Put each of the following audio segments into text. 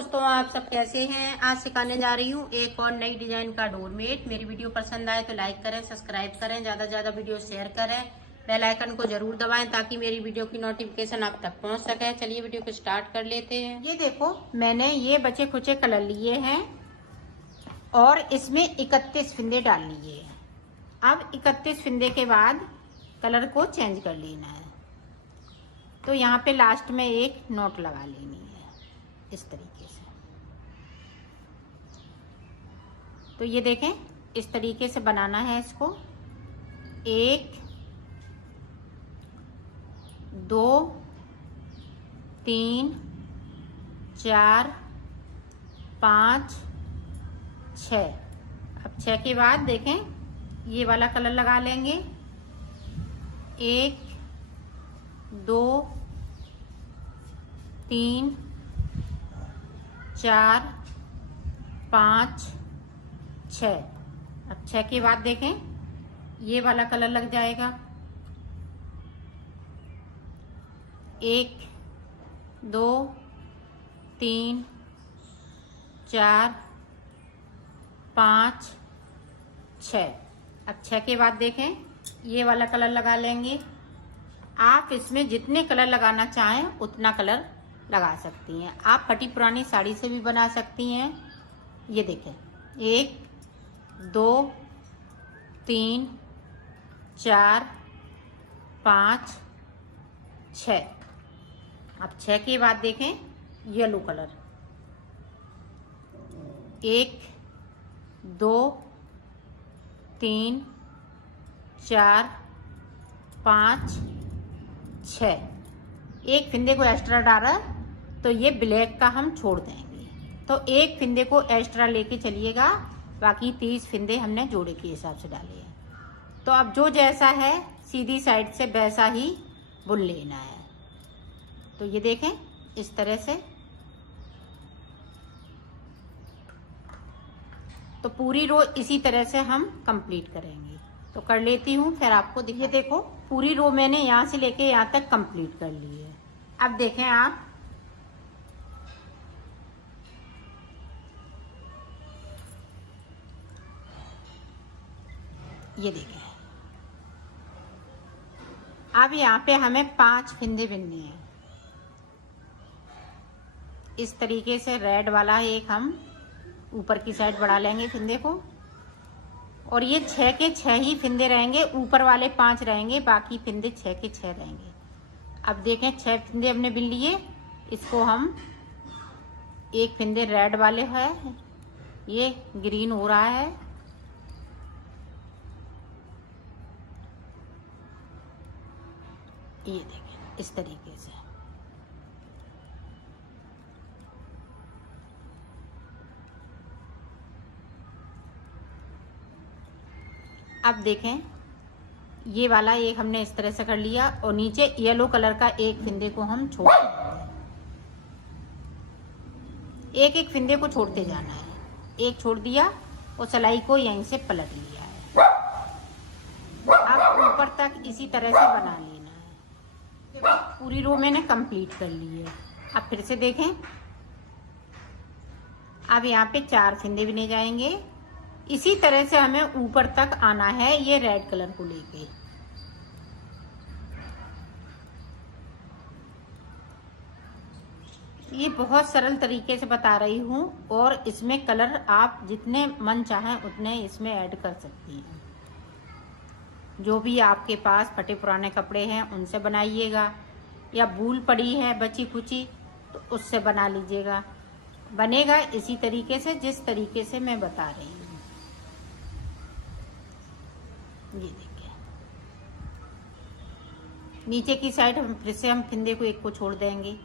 दोस्तों, आप सब कैसे हैं। आज सिखाने जा रही हूँ एक और नई डिजाइन का डोरमेट। मेरी वीडियो पसंद आए तो लाइक करें, सब्सक्राइब करें, ज्यादा से ज्यादा वीडियो शेयर करें, बेल आइकन को जरूर दबाएं ताकि मेरी वीडियो की नोटिफिकेशन आप तक पहुंच सके। चलिए वीडियो को स्टार्ट कर लेते हैं। ये देखो, मैंने ये बचे खुचे कलर लिए हैं और इसमें 31 फिंदे डाल लिए हैं। अब 31 फिंदे के बाद कलर को चेंज कर लेना है। तो यहाँ पे लास्ट में एक नोट लगा लेनी है इस तरीके से। तो ये देखें, इस तरीके से बनाना है इसको। 1 2 3 4 5 6। अब 6 के बाद देखें, ये वाला कलर लगा लेंगे। 1 2 3 4 5 6। अब 6 के बाद देखें, ये वाला कलर लग जाएगा। 1 2 3 4 5 6। अब 6 के बाद देखें, ये वाला कलर लगा लेंगे। आप इसमें जितने कलर लगाना चाहें उतना कलर लगा सकती हैं। आप फटी पुरानी साड़ी से भी बना सकती हैं। ये देखें, 1 2 3 4 5 6। अब 6 के बाद देखें, येलो कलर। 1 2 3 4 5 6। एक फिंदे को एक्स्ट्रा डाला तो ये ब्लैक का हम छोड़ देंगे। तो एक फिंदे को एक्स्ट्रा लेके चलिएगा, बाकी 30 फिंदे हमने जोड़े के हिसाब से डाले हैं। तो अब जो जैसा है सीधी साइड से वैसा ही बुन लेना है। तो ये देखें, इस तरह से। तो पूरी रो इसी तरह से हम कंप्लीट करेंगे। तो कर लेती हूँ, फिर आपको देखिए। देखो, पूरी रो मैंने यहाँ से लेके यहाँ तक कंप्लीट कर ली है। अब देखें आप, ये देखें। अब यहाँ पे हमें 5 फिंदे बिनने हैं। इस तरीके से रेड वाला एक हम ऊपर की साइड बढ़ा लेंगे फिंदे को। और ये 6 के 6 ही फिंदे रहेंगे, ऊपर वाले 5 रहेंगे, बाकी फिंदे 6 के 6 रहेंगे। अब देखें, 6 फिंदे हमने बिन लिए। इसको हम एक फिंदे रेड वाले है, ये ग्रीन हो रहा है। ये देखें, इस तरीके से। अब देखें, ये वाला एक हमने इस तरह से कर लिया और नीचे येलो कलर का एक फिंदे को हम छोड़ देते हैं। एक एक फिंदे को छोड़ते जाना है। एक छोड़ दिया और सिलाई को यहीं से पलट लिया है। अब ऊपर तक इसी तरह से बना लेना है। पूरी रो मैंने कंप्लीट कर ली है। अब फिर से देखें, अब यहाँ पे 4 फिंदे बिने जाएंगे। इसी तरह से हमें ऊपर तक आना है, ये रेड कलर को लेके। ये बहुत सरल तरीके से बता रही हूँ और इसमें कलर आप जितने मन चाहें उतने इसमें ऐड कर सकती हैं। जो भी आपके पास फटे पुराने कपड़े हैं उनसे बनाइएगा, या बूल पड़ी है बची कुची तो उससे बना लीजिएगा। बनेगा इसी तरीके से जिस तरीके से मैं बता रही हूँ। ये देखिए, नीचे की साइड हम फिर से हम फिंदे को एक को छोड़ देंगे।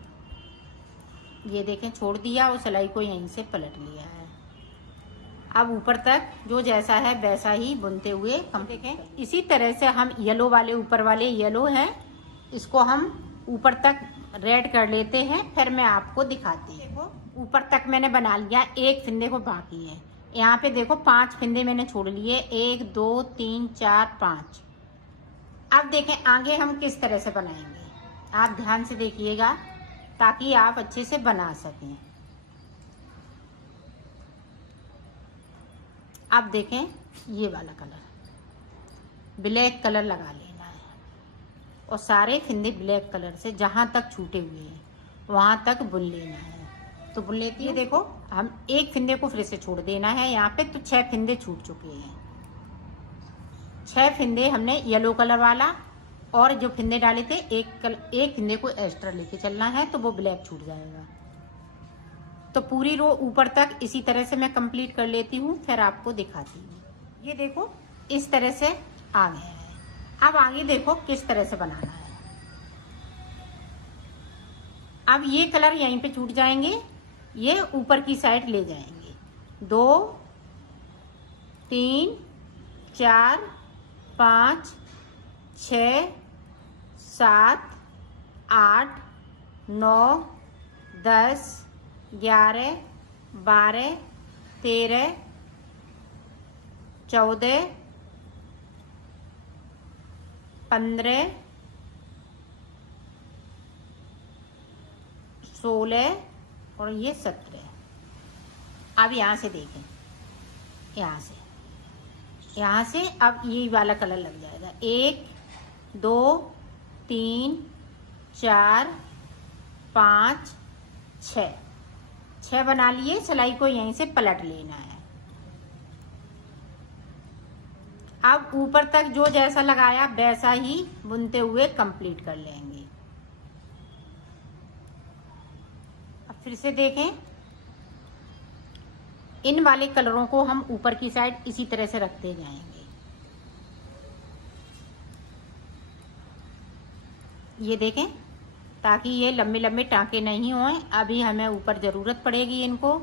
ये देखें, छोड़ दिया और सिलाई को यहीं से पलट लिया है। अब ऊपर तक जो जैसा है वैसा ही बुनते हुए हम देखें। इसी तरह से हम येलो वाले, ऊपर वाले येलो हैं, इसको हम ऊपर तक रेड कर लेते हैं, फिर मैं आपको दिखाती हूँ। देखो, ऊपर तक मैंने बना लिया, एक फिंदे को बाकी है। यहाँ पे देखो 5 फिंदे मैंने छोड़ लिए, 1 2 3 4 5। अब देखें आगे हम किस तरह से बनाएंगे, आप ध्यान से देखिएगा ताकि आप अच्छे से बना सकें। अब देखें ये वाला कलर, ब्लैक कलर लगा लेना है और सारे फिंदे ब्लैक कलर से जहाँ तक छूटे हुए हैं वहाँ तक बुन लेना है। तो बुन लेती है। देखो हम एक फिंदे को फिर से छोड़ देना है यहाँ पे, तो 6 फिंदे छूट चुके हैं। 6 फिंदे हमने येलो कलर वाला और जो फिंदे डाले थे एक फिंदे को एक्स्ट्रा लेके चलना है, तो वो ब्लैक छूट जाएगा। तो पूरी रो ऊपर तक इसी तरह से मैं कंप्लीट कर लेती हूँ, फिर आपको दिखाती हूँ। ये देखो इस तरह से आ गया है। अब आगे देखो किस तरह से बनाना है। अब ये कलर यहीं पे छूट जाएंगे, ये ऊपर की साइड ले जाएंगे। 2 3 4 5 6 7 8 9 10 11 12 13 14 15 16 और ये 17। अब यहाँ से देखें, यहाँ से अब ये वाला कलर लग जाएगा। 1 2 3 4 5 6 बना लिए। सिलाई को यहीं से पलट लेना है। अब ऊपर तक जो जैसा लगाया वैसा ही बुनते हुए कंप्लीट कर लेंगे। अब फिर से देखें, इन वाले कलरों को हम ऊपर की साइड इसी तरह से रखते जाएंगे। ये देखें, ताकि ये लंबे लंबे टांके नहीं हों। अभी हमें ऊपर ज़रूरत पड़ेगी इनको।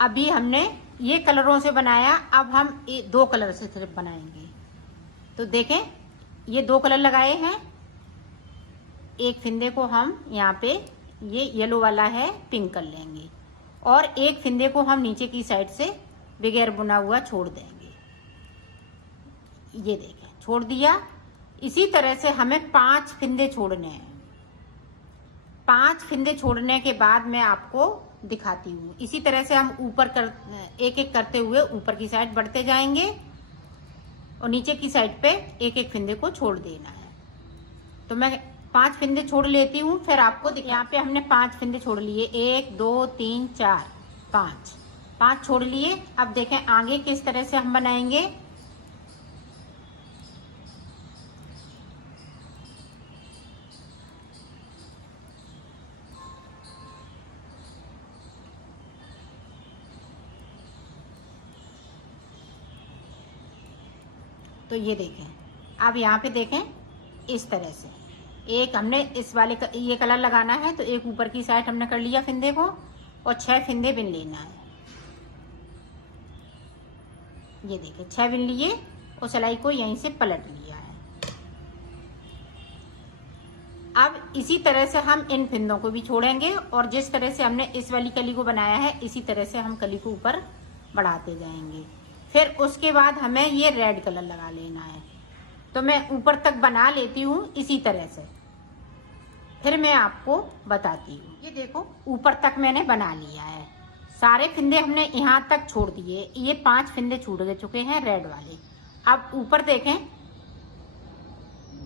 अभी हमने ये कलरों से बनाया, अब हम 2 कलर से सिर्फ बनाएंगे। तो देखें, ये 2 कलर लगाए हैं। एक फिंदे को हम यहाँ पे, ये येलो वाला है, पिंक कर लेंगे और एक फिंदे को हम नीचे की साइड से बगैर बुना हुआ छोड़ देंगे। ये देखें, छोड़ दिया। इसी तरह से हमें 5 फिंदे छोड़ने हैं। 5 फिंदे छोड़ने के बाद मैं आपको दिखाती हूँ। इसी तरह से हम ऊपर एक एक करते हुए ऊपर की साइड बढ़ते जाएंगे और नीचे की साइड पे एक एक फिंदे को छोड़ देना है। तो मैं 5 फिंदे छोड़ लेती हूँ, फिर आपको यहाँ पे हमने 5 फिंदे छोड़ लिए। 1 2 3 4 5 छोड़ लिए। अब देखें आगे किस तरह से हम बनाएंगे। तो ये देखें, अब यहाँ पे देखें इस तरह से एक हमने इस वाले ये कलर लगाना है, तो एक ऊपर की साइड हमने कर लिया फिंदे को और 6 फिंदे बिन लेना है। ये देखें 6 बिन लिए और सिलाई को यहीं से पलट लिया है। अब इसी तरह से हम इन फिंदों को भी छोड़ेंगे और जिस तरह से हमने इस वाली कली को बनाया है इसी तरह से हम कली को ऊपर बढ़ाते जाएंगे। फिर उसके बाद हमें ये रेड कलर लगा लेना है। तो मैं ऊपर तक बना लेती हूँ इसी तरह से, फिर मैं आपको बताती हूँ। ये देखो ऊपर तक मैंने बना लिया है। सारे फिंदे हमने यहाँ तक छोड़ दिए। ये 5 फिंदे छूट चुके हैं रेड वाले। अब ऊपर देखें,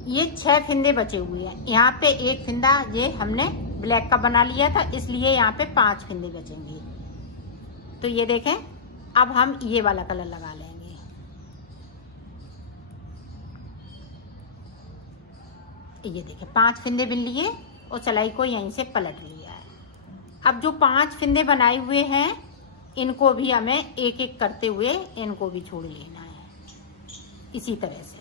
ये 6 फिंदे बचे हुए हैं। यहाँ पे एक फिंदा ये हमने ब्लैक का बना लिया था, इसलिए यहाँ पे 5 फिंदे बचेंगे। तो ये देखें, अब हम ये वाला कलर लगा लेंगे। ये देखें 5 फिंदे बिन लिए और सिलाई को यहीं से पलट लिया है। अब जो 5 फिंदे बनाए हुए हैं इनको भी हमें एक एक करते हुए इनको भी छोड़ लेना है इसी तरह से,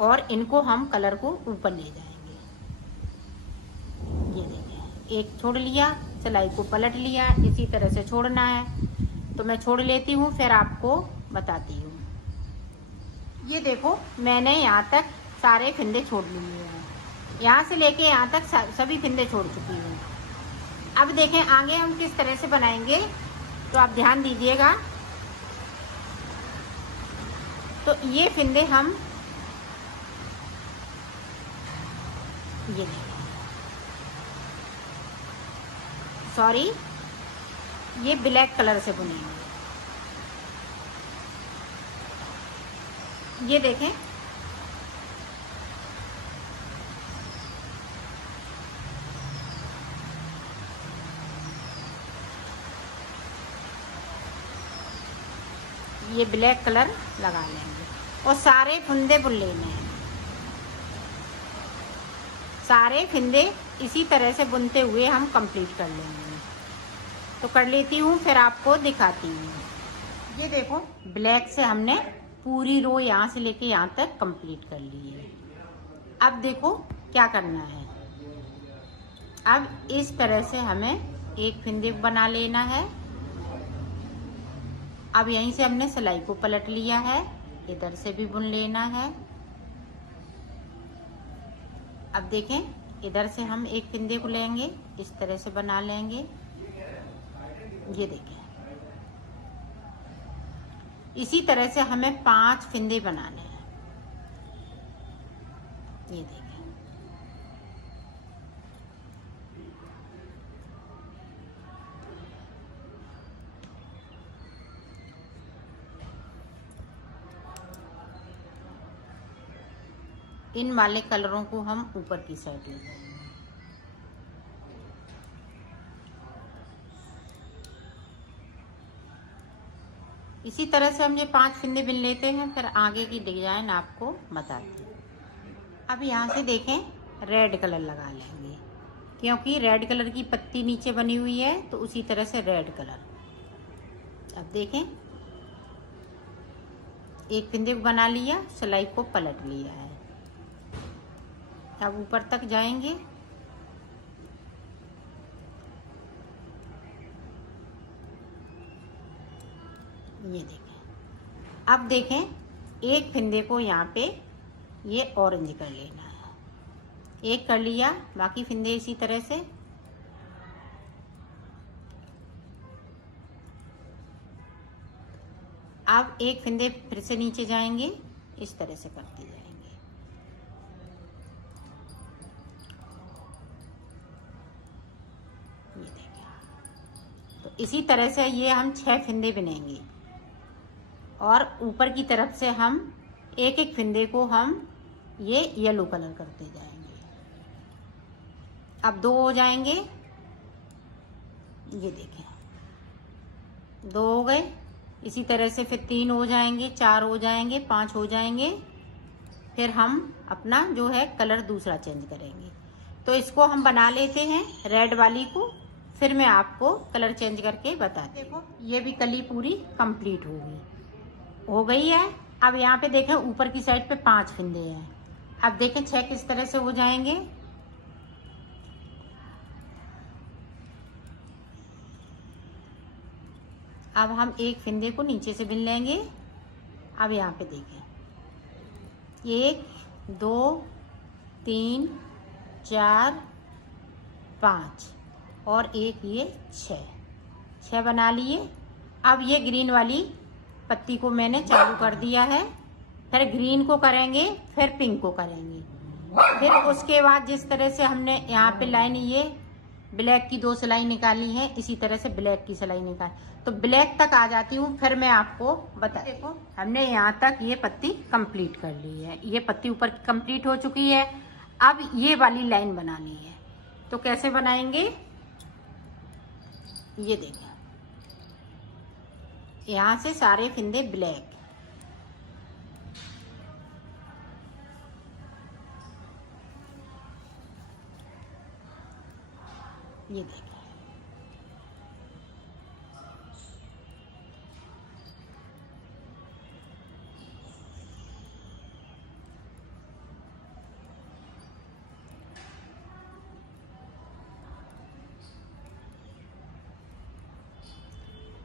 और इनको हम कलर को ऊपर ले जाएंगे। ये देखें, एक छोड़ लिया, सिलाई को पलट लिया, इसी तरह से छोड़ना है। तो मैं छोड़ लेती हूँ, फिर आपको बताती हूँ। ये देखो मैंने यहाँ तक सारे फिंदे छोड़ लिए हैं। यहाँ से लेके यहाँ तक सभी फिंदे छोड़ चुकी हूँ। अब देखें आगे हम किस तरह से बनाएंगे, तो आप ध्यान दीजिएगा। तो ये फिंदे हम ये देखिए, सॉरी, ये ब्लैक कलर से बुनेंगे। ये देखें, ये ब्लैक कलर लगा लेंगे और सारे फंदे बुन लेने हैं। सारे फंदे इसी तरह से बुनते हुए हम कंप्लीट कर लेंगे। तो कर लेती हूँ, फिर आपको दिखाती हूँ। ये देखो, ब्लैक से हमने पूरी रो यहाँ से लेके यहाँ तक कंप्लीट कर ली है। अब देखो क्या करना है। अब इस तरह से हमें एक फंदे बना लेना है। अब यहीं से हमने सिलाई को पलट लिया है, इधर से भी बुन लेना है। अब देखें, इधर से हम एक फंदे को लेंगे, इस तरह से बना लेंगे। ये देखें, इसी तरह से हमें 5 फंदे बनाने हैं। ये देखें, इन वाले कलरों को हम ऊपर की साइड ले जाएंगे। इसी तरह से हम ये 5 फंदे बिन लेते हैं, फिर आगे की डिजाइन आपको बताती हूँ। अब यहाँ से देखें, रेड कलर लगा लेंगे, क्योंकि रेड कलर की पत्ती नीचे बनी हुई है, तो उसी तरह से रेड कलर। अब देखें, एक फंदे को बना लिया, सिलाई को पलट लिया है। अब ऊपर तक जाएंगे। ये देखें, अब देखें, एक फंदे को यहाँ पे ये ऑरेंज कर लेना है। एक कर लिया, बाकी फंदे इसी तरह से। अब एक फंदे फिर से नीचे जाएंगे, इस तरह से करते जाएंगे। ये देखिए, तो इसी तरह से ये हम 6 फंदे बुनेंगे और ऊपर की तरफ से हम एक एक फंदे को हम ये येलो कलर करते जाएंगे। अब 2 हो जाएंगे। ये देखें, 2 हो गए। इसी तरह से फिर 3 हो जाएंगे, 4 हो जाएंगे, 5 हो जाएंगे। फिर हम अपना जो है कलर दूसरा चेंज करेंगे। तो इसको हम बना लेते हैं, रेड वाली को, फिर मैं आपको कलर चेंज करके बताती हूँ। देखो, ये भी कली पूरी कंप्लीट हो गई है। अब यहाँ पे देखें, ऊपर की साइड पे 5 फंदे हैं। अब देखें 6 किस तरह से हो जाएंगे। अब हम एक फंदे को नीचे से बिन लेंगे। अब यहाँ पे देखें, 1 2 3 4 5 और एक ये 6 बना लिए। अब ये ग्रीन वाली पत्ती को मैंने चालू कर दिया है, फिर ग्रीन को करेंगे, फिर पिंक को करेंगे। फिर उसके बाद जिस तरह से हमने यहाँ पे लाइन ये ब्लैक की 2 सिलाई निकाली है, इसी तरह से ब्लैक की सिलाई निकाल, तो ब्लैक तक आ जाती हूँ, फिर मैं आपको बता। देखो, हमने यहाँ तक ये पत्ती कंप्लीट कर ली है। ये पत्ती ऊपर की कंप्लीट हो चुकी है। अब ये वाली लाइन बनानी है, तो कैसे बनाएंगे। ये देखें, यहाँ से सारे फंदे ब्लैक, ये देखें,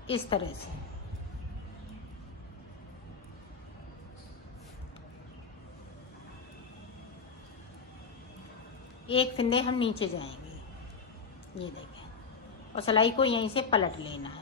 इस तरह से। एक फंदे हम नीचे जाएंगे, ये देखें, और सिलाई को यहीं से पलट लेना है।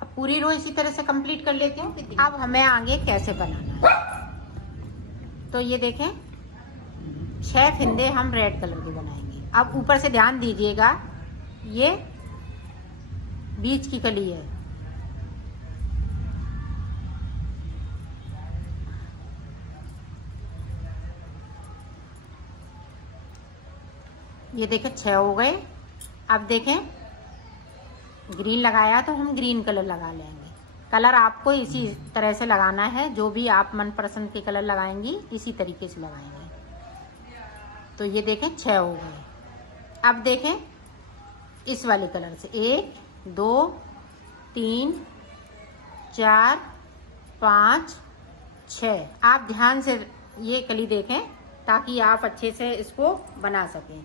अब पूरी रो इसी तरह से कंप्लीट कर लेती हूँ। अब हमें आगे कैसे बनाना है, तो ये देखें 6 फिंदे हम रेड कलर के बनाएंगे। अब ऊपर से ध्यान दीजिएगा, ये बीच की कली है, ये देखें 6 हो गए। अब देखें ग्रीन लगाया तो हम ग्रीन कलर लगा लेंगे। कलर आपको इसी तरह से लगाना है, जो भी आप मनपसंद के कलर लगाएंगी इसी तरीके से लगाएंगे। तो ये देखें 6 हो गए। अब देखें इस वाले कलर से 1 2 3 4 5 6। आप ध्यान से ये कली देखें ताकि आप अच्छे से इसको बना सकें।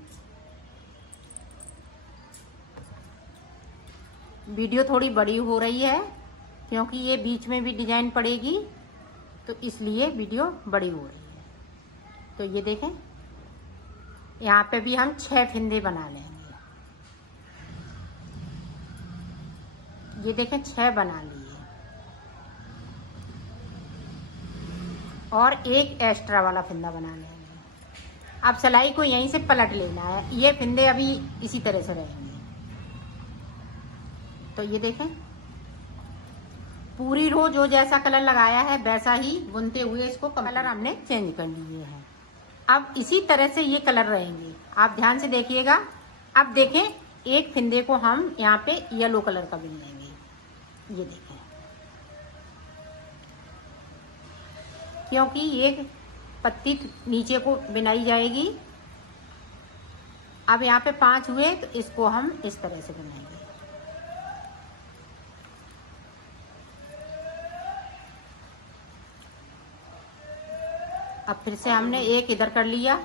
वीडियो थोड़ी बड़ी हो रही है क्योंकि ये बीच में भी डिजाइन पड़ेगी, तो इसलिए वीडियो बड़ी हो रही है। तो ये देखें यहाँ पे भी हम 6 फिंदे बना लेंगे। ये देखें 6 बना लिए और एक एक्स्ट्रा वाला फिंदा बना लेंगे। अब सिलाई को यहीं से पलट लेना है। ये फिंदे अभी इसी तरह से रहेंगे। तो ये देखें पूरी रो जो जैसा कलर लगाया है वैसा ही बुनते हुए इसको कलर हमने चेंज कर लिए हैं। अब इसी तरह से ये कलर रहेंगे, आप ध्यान से देखिएगा। अब देखें एक फिंदे को हम यहाँ पे येलो कलर का बुन लेंगे। ये देखें, क्योंकि एक पत्ती नीचे को बिनाई जाएगी। अब यहाँ पे 5 हुए तो इसको हम इस तरह से बनाएंगे। अब फिर से हमने एक इधर कर लिया।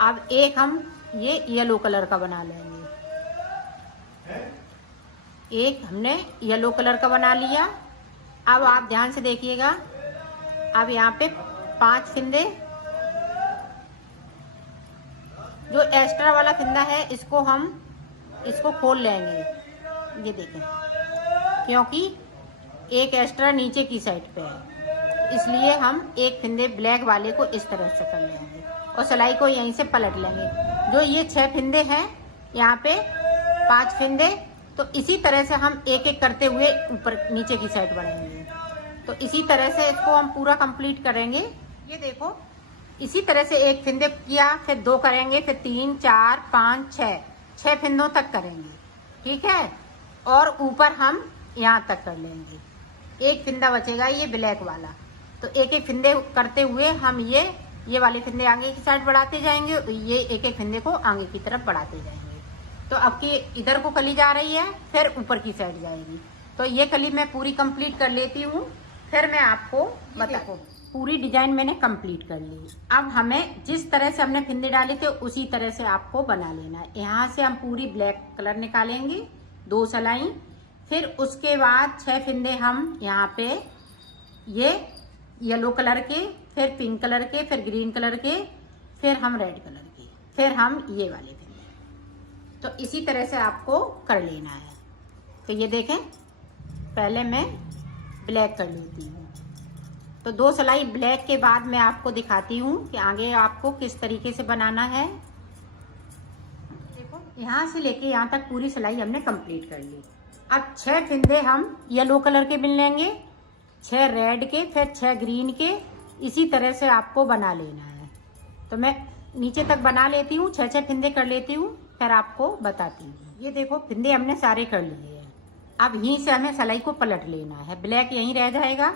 अब एक हम ये येलो कलर का बना लेंगे। एक हमने येलो कलर का बना लिया। अब आप ध्यान से देखिएगा, अब यहाँ पे 5 फिंदे, जो एक्स्ट्रा वाला फिंदा है इसको खोल लेंगे। ये देखें, क्योंकि एक एक्स्ट्रा नीचे की साइड पे है, इसलिए हम एक फिंदे ब्लैक वाले को इस तरह से कर लेंगे और सिलाई को यहीं से पलट लेंगे। जो ये 6 फिंदे हैं, यहाँ पे 5 फिंदे, तो इसी तरह से हम एक एक करते हुए ऊपर नीचे की साइड बढ़ेंगे। तो इसी तरह से इसको हम पूरा कंप्लीट करेंगे। ये देखो इसी तरह से एक फिंदे किया, फिर 2 करेंगे, फिर 3 4 5 6 फिंदों तक करेंगे, ठीक है। और ऊपर हम यहाँ तक कर लेंगे। एक फिंदा बचेगा ये ब्लैक वाला, तो एक एक फिंदे करते हुए हम ये वाले फिंदे आगे की साइड बढ़ाते जाएंगे, ये एक एक फिंदे को आगे की तरफ बढ़ाते जाएंगे। तो अब की इधर को कली जा रही है, फिर ऊपर की साइड जाएगी। तो ये कली मैं पूरी कंप्लीट कर लेती हूँ, फिर मैं आपको बताऊँ। पूरी डिजाइन मैंने कंप्लीट कर ली। अब हमें जिस तरह से हमने फिंदे डाले थे उसी तरह से आपको बना लेना है। यहाँ से हम पूरी ब्लैक कलर निकालेंगे, 2 सिलाई, फिर उसके बाद 6 फिंदे हम यहाँ पे ये येलो कलर के, फिर पिंक कलर के, फिर ग्रीन कलर के, फिर हम रेड कलर के, फिर हम ये वाले फिंदे। तो इसी तरह से आपको कर लेना है। तो ये देखें, पहले मैं ब्लैक कर लेती हूँ। तो 2 सिलाई ब्लैक के बाद मैं आपको दिखाती हूँ कि आगे आपको किस तरीके से बनाना है। देखो यहाँ से लेके यहाँ तक पूरी सिलाई हमने कंप्लीट कर ली। अब 6 फिंदे हम येलो कलर के बिन लेंगे, 6 रेड के, फिर 6 ग्रीन के। इसी तरह से आपको बना लेना है। तो मैं नीचे तक बना लेती हूँ, 6 फिंदे कर लेती हूँ, फिर आपको बताती हूँ। ये देखो फिंदे हमने सारे कर लिए हैं। अब यहीं से हमें सिलाई को पलट लेना है, ब्लैक यहीं रह जाएगा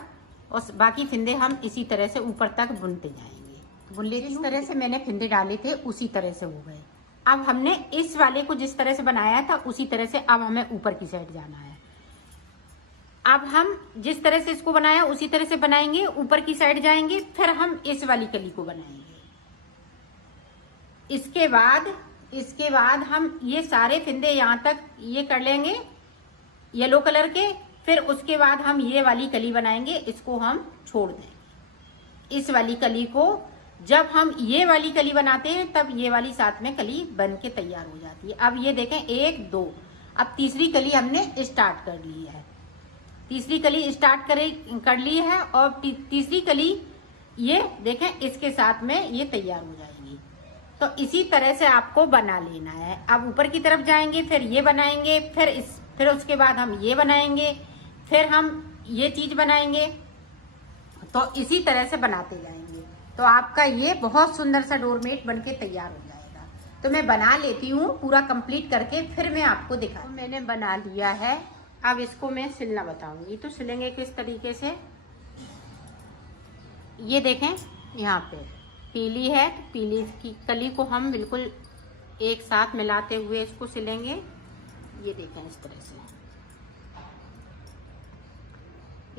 और बाकी फिंदे हम इसी तरह से ऊपर तक बुनते जाएंगे। बुन लेती हूँ। जिस तरह से मैंने फिंदे डाले थे उसी तरह से हो गए। अब हमने इस वाले को जिस तरह से बनाया था उसी तरह से अब हमें ऊपर की साइड जाना है। अब हम जिस तरह से इसको बनाया उसी तरह से बनाएंगे, ऊपर की साइड जाएंगे, फिर हम इस वाली कली को बनाएंगे। इसके बाद हम ये सारे फिंदे यहाँ तक ये कर लेंगे येलो कलर के, फिर उसके बाद हम ये वाली कली बनाएंगे, इसको हम छोड़ देंगे। इस वाली कली को जब हम ये वाली कली बनाते हैं तब ये वाली साथ में कली बन के तैयार हो जाती है। अब ये देखें 1 2, अब तीसरी कली हमने स्टार्ट कर ली है। तीसरी कली स्टार्ट कर ली है और तीसरी कली ये देखें इसके साथ में ये तैयार हो जाएगी। तो इसी तरह से आपको बना लेना है। अब ऊपर की तरफ जाएंगे, फिर ये बनाएंगे, फिर उसके बाद हम ये बनाएंगे, फिर हम ये चीज बनाएंगे। तो इसी तरह से बनाते जाएंगे तो आपका ये बहुत सुंदर सा डोरमेट बनके तैयार हो जाएगा। तो मैं बना लेती हूँ पूरा कंप्लीट करके, फिर मैं आपको दिखा। तो मैंने बना लिया है, अब इसको मैं सिलना बताऊंगी। तो सिलेंगे किस तरीके से, ये देखें यहाँ पे पीली है, तो पीली की कली को हम बिल्कुल एक साथ मिलाते हुए इसको सिलेंगे। ये देखें इस तरह से,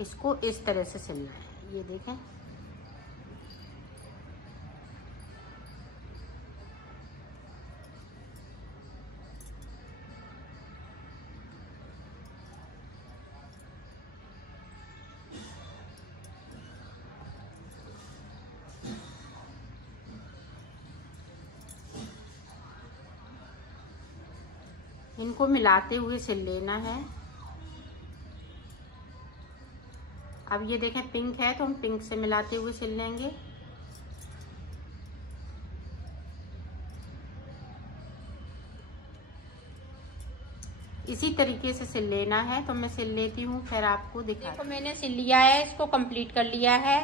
इसको इस तरह से सिलना है। ये देखें इनको मिलाते हुए सिल लेना है। अब ये देखें पिंक है तो हम पिंक से मिलाते हुए सिल लेंगे। इसी तरीके से सिल लेना है। तो मैं सिल लेती हूँ, फिर आपको दिखा। तो मैंने सिल लिया है, इसको कंप्लीट कर लिया है।